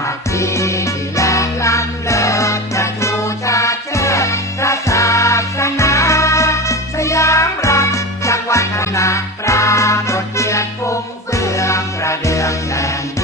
มัครดีและล้ำเลิศจะชูชาเชิดพระศาสนา สยามรักจังหวัดขนาปราโดดเดียนฟุ้งเฟืองกระเดืองแดน